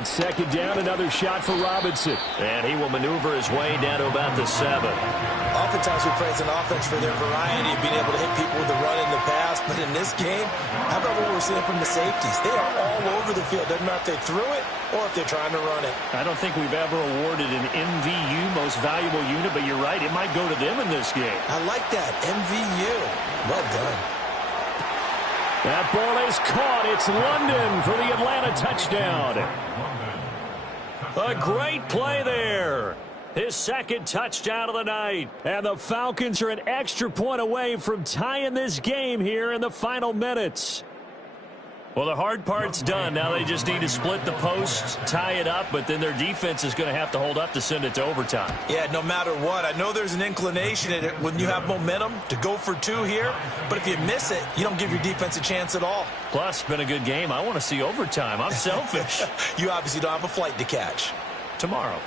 On second down, another shot for Robinson. And he will maneuver his way down to about the 7. Oftentimes we praise an offense for their variety of being able to hit people with the run and the pass. But in this game, how about what we're seeing from the safeties? They are all over the field. Doesn't matter if they threw it or if they're trying to run it. I don't think we've ever awarded an MVU, most valuable unit, but you're right. It might go to them in this game. I like that. MVU. Well done. That ball is caught. It's London for the Atlanta touchdown. A great play there. His second touchdown of the night. And the Falcons are an extra point away from tying this game here in the final minutes. Well, the hard part's done. Now they just need to split the post, tie it up, but then their defense is going to have to hold up to send it to overtime. Yeah, no matter what. I know there's an inclination in it when you have momentum to go for 2 here, but if you miss it, you don't give your defense a chance at all. Plus, been a good game. I want to see overtime. I'm selfish. You obviously don't have a flight to catch. Tomorrow.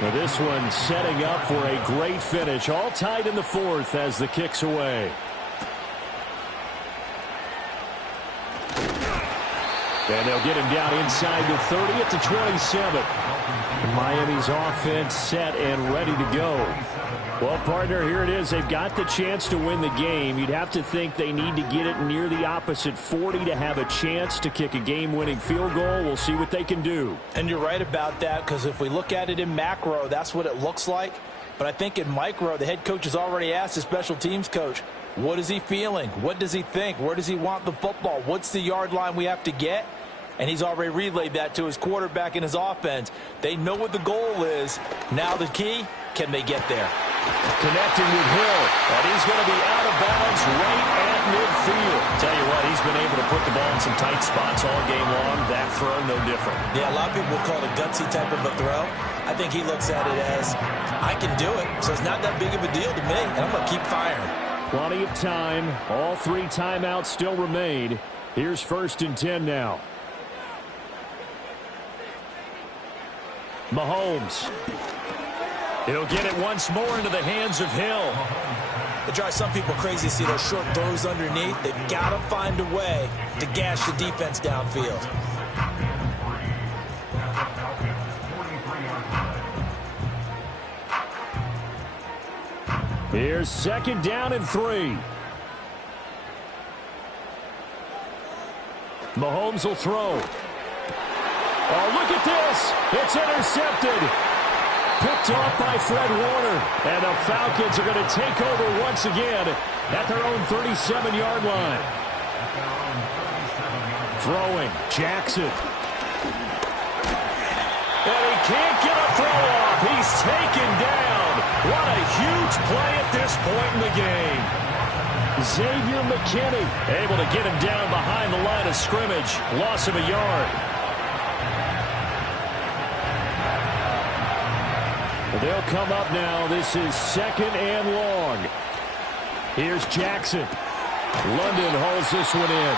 Well, this one setting up for a great finish. All tied in the 4th as the kick's away. And they'll get him down inside the 30 at the 27. Miami's offense set and ready to go. Well, partner, here it is. They've got the chance to win the game. You'd have to think they need to get it near the opposite 40 to have a chance to kick a game-winning field goal. We'll see what they can do. And you're right about that, because if we look at it in macro, that's what it looks like. But I think in micro, the head coach has already asked the special teams coach, what is he feeling? What does he think? Where does he want the football? What's the yard line we have to get? And he's already relayed that to his quarterback and his offense. They know what the goal is. Now the key, can they get there? Connecting with Hill, and he's going to be out of bounds right at midfield. Tell you what, he's been able to put the ball in some tight spots all game long. That throw, no different. Yeah, a lot of people call it a gutsy type of a throw. I think he looks at it as, I can do it, so it's not that big of a deal to me, and I'm going to keep firing. Plenty of time. All 3 timeouts still remain. Here's 1st and 10 now. Mahomes. He'll get it once more into the hands of Hill. It drives some people crazy to see those short throws underneath. They've got to find a way to gash the defense downfield. Here's 2nd down and 3. Mahomes will throw. Oh, look at this. It's intercepted. Picked off by Fred Warner. And the Falcons are going to take over once again at their own 37-yard line. Throwing. Jackson. And he can't get a throw off. He's taken down. What a huge play at this point in the game. Xavier McKinney able to get him down behind the line of scrimmage. Loss of a yard. They'll come up now. This is 2nd and long. Here's Jackson. London holds this one in.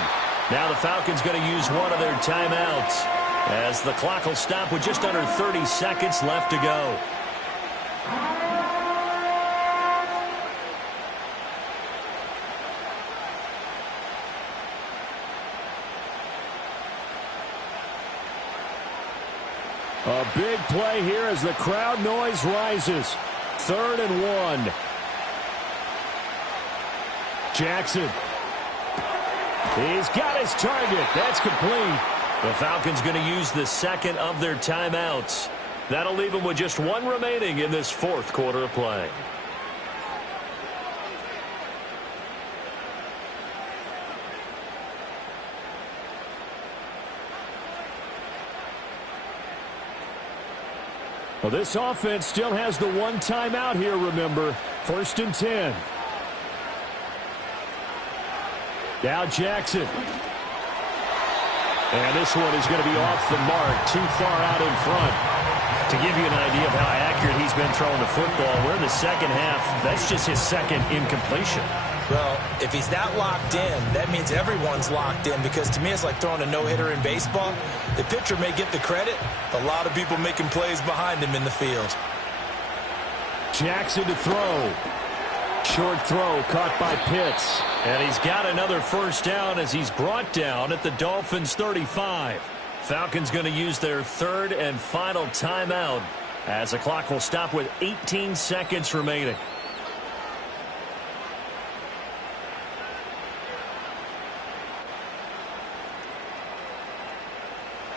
Now the Falcons going to use one of their timeouts as the clock will stop with just under 30 seconds left to go. A big play here as the crowd noise rises. 3rd and 1. Jackson. He's got his target. That's complete. The Falcons going to use the 2nd of their timeouts. That'll leave them with just 1 remaining in this 4th quarter of play. Well, this offense still has the 1 timeout here, remember. 1st and 10. Now Jackson. And this one is going to be off the mark, too far out in front. To give you an idea of how accurate he's been throwing the football, we're in the 2nd half. That's just his 2nd incompletion. Well, if he's that locked in, that means everyone's locked in, because to me it's like throwing a no-hitter in baseball. The pitcher may get the credit, a lot of people making plays behind him in the field. Jackson to throw. Short throw caught by Pitts. And he's got another first down as he's brought down at the Dolphins' 35. Falcons going to use their third and final timeout as the clock will stop with 18 seconds remaining.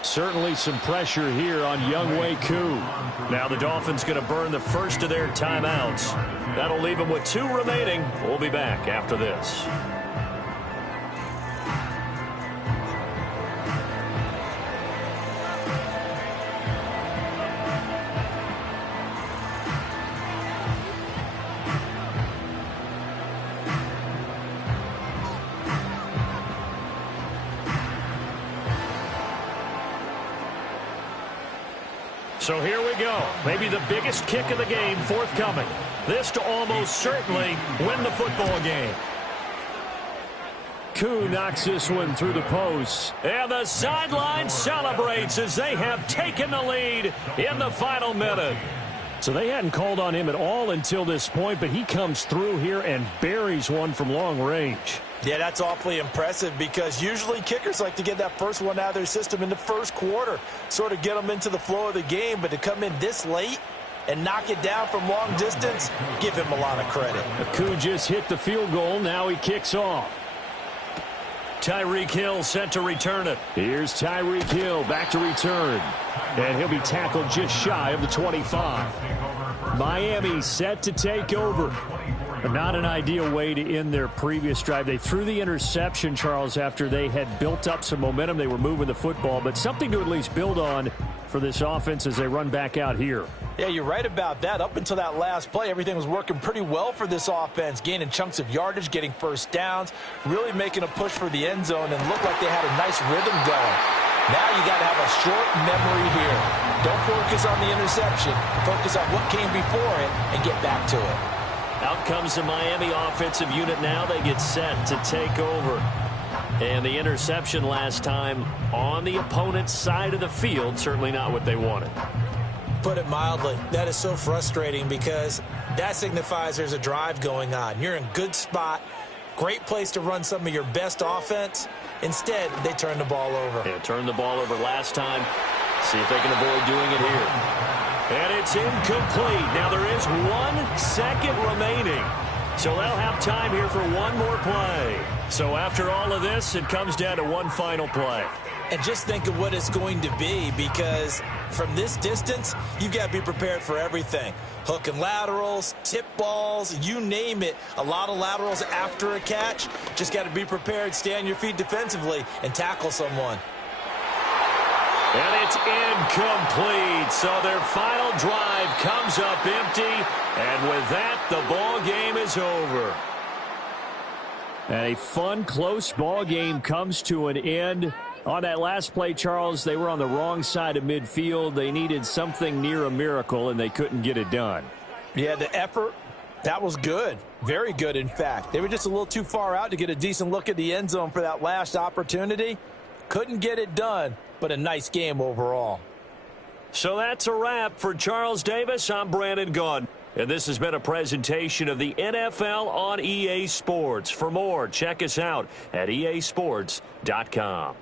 Certainly some pressure here on Younghoe Koo. Now the Dolphins going to burn the first of their timeouts. That'll leave them with 2 remaining. We'll be back after this. So here we go. Maybe the biggest kick of the game forthcoming. This to almost certainly win the football game. Koo knocks this one through the post. And the sideline celebrates as they have taken the lead in the final minute. So they hadn't called on him at all until this point, but he comes through here and buries one from long range. Yeah, that's awfully impressive because usually kickers like to get that first one out of their system in the first quarter, sort of get them into the flow of the game, but to come in this late and knock it down from long distance, give him a lot of credit. Koo just hit the field goal. Now he kicks off. Tyreek Hill set to return it. Here's Tyreek Hill back to return. And he'll be tackled just shy of the 25. Miami set to take over. But not an ideal way to end their previous drive. They threw the interception, Charles, after they had built up some momentum. They were moving the football, but something to at least build on for this offense as they run back out here. Yeah, you're right about that. Up until that last play, everything was working pretty well for this offense, gaining chunks of yardage, getting first downs, really making a push for the end zone, and looked like they had a nice rhythm going. Now you got to have a short memory here. Don't focus on the interception. Focus on what came before it and get back to it. Out comes the Miami offensive unit now. They get set to take over. And the interception last time on the opponent's side of the field, certainly not what they wanted. Put it mildly, that is so frustrating because that signifies there's a drive going on. You're in a good spot, great place to run some of your best offense. Instead, they turn the ball over. Yeah, turned the ball over last time. See if they can avoid doing it here. And it's incomplete. Now there is 1 second remaining. So they'll have time here for one more play. So after all of this, it comes down to one final play. And just think of what it's going to be, because from this distance, you've got to be prepared for everything. Hook and laterals, tip balls, you name it. A lot of laterals after a catch. Just got to be prepared, stay on your feet defensively, and tackle someone. And it's incomplete. So their final drive comes up empty. And with that, the ball game is over. And a fun, close ball game comes to an end. On that last play, Charles, they were on the wrong side of midfield. They needed something near a miracle, and they couldn't get it done. Yeah, the effort, that was good. Very good, in fact. They were just a little too far out to get a decent look at the end zone for that last opportunity. Couldn't get it done, but a nice game overall. So that's a wrap for Charles Davis. I'm Brandon Gaudin. And this has been a presentation of the NFL on EA Sports. For more, check us out at easports.com.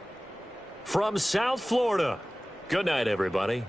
From South Florida, good night, everybody.